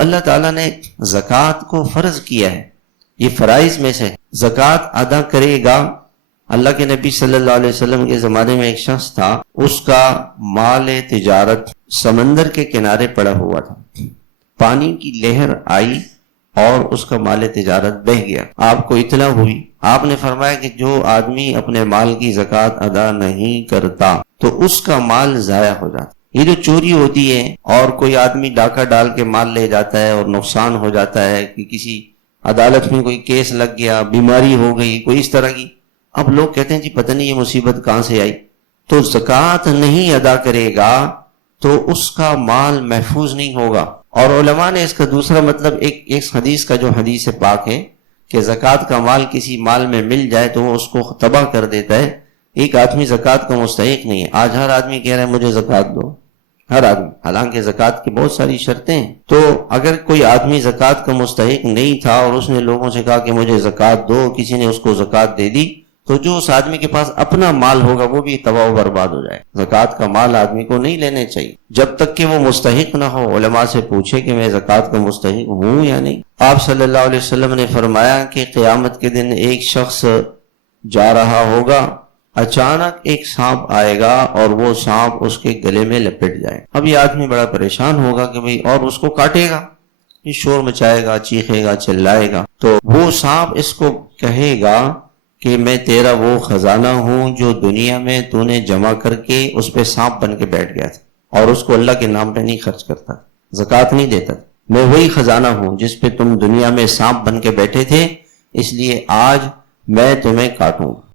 اللہ تعالیٰ نے زکوٰۃ کو فرض کیا ہے، یہ فرائض میں سے زکوٰۃ ادا کرے گا۔ اللہ کے نبی صلی اللہ علیہ وسلم کے زمانے میں ایک شخص تھا، اس کا مال تجارت سمندر کے کنارے پڑا ہوا تھا، پانی کی لہر آئی اور اس کا مال تجارت بہہ گیا۔ آپ کو اطلاع ہوئی، آپ نے فرمایا کہ جو آدمی اپنے مال کی زکوٰۃ ادا نہیں کرتا تو اس کا مال ضائع ہو جاتا۔ یہ جو چوری ہوتی ہے اور کوئی آدمی ڈاکہ ڈال کے مال لے جاتا ہے اور نقصان ہو جاتا ہے کہ کسی عدالت میں کوئی کیس لگ گیا، بیماری ہو گئی، کوئی اس طرح کی، اب لوگ کہتے ہیں جی پتہ نہیں یہ مصیبت کہاں سے آئی۔ تو زکوٰۃ نہیں ادا کرے گا تو اس کا مال محفوظ نہیں ہوگا۔ اور علماء نے اس کا دوسرا مطلب ایک حدیث کا، جو حدیث پاک ہے کہ زکوٰۃ کا مال کسی مال میں مل جائے تو وہ اس کو تباہ کر دیتا ہے۔ ایک آدمی زکوٰۃ کا مستحق نہیں ہے، آج ہر آدمی کہہ رہا ہے مجھے زکوٰۃ دو، ہر آدمی، حالانکہ زکوٰۃ کی بہت ساری شرطیں ہیں۔ تو اگر کوئی آدمی زکوٰۃ کا مستحق نہیں تھا اور اس نے لوگوں سے کہا کہ مجھے زکوٰۃ دو، کسی نے اس کو زکوٰۃ دے دی، تو جو اس آدمی کے پاس اپنا مال ہوگا وہ بھی تباہ و برباد ہو جائے۔ زکوٰۃ کا مال آدمی کو نہیں لینے چاہیے جب تک کہ وہ مستحق نہ ہو۔ علماء سے پوچھے کہ میں زکوٰۃ کا مستحق ہوں یا نہیں۔ آپ صلی اللہ علیہ وسلم نے فرمایا کہ قیامت کے دن ایک شخص جا رہا ہوگا، اچانک ایک سانپ آئے گا اور وہ سانپ اس کے گلے میں لپٹ جائے۔ اب یہ آدمی بڑا پریشان ہوگا کہ بھئی اور اس کو کاٹے گا، یہ شور مچائے گا، چیخے گا، چلائے گا۔ تو وہ سانپ اس کو کہے گا کہ میں تیرا وہ خزانہ ہوں جو دنیا میں تو نے جمع کر کے اس پہ سانپ بن کے بیٹھ گیا تھا اور اس کو اللہ کے نام پہ نہیں خرچ کرتا، زکوٰۃ نہیں دیتا۔ میں وہی خزانہ ہوں جس پہ تم دنیا میں سانپ بن کے بیٹھے تھے، اس لیے آج میں تمہیں کاٹوں گا۔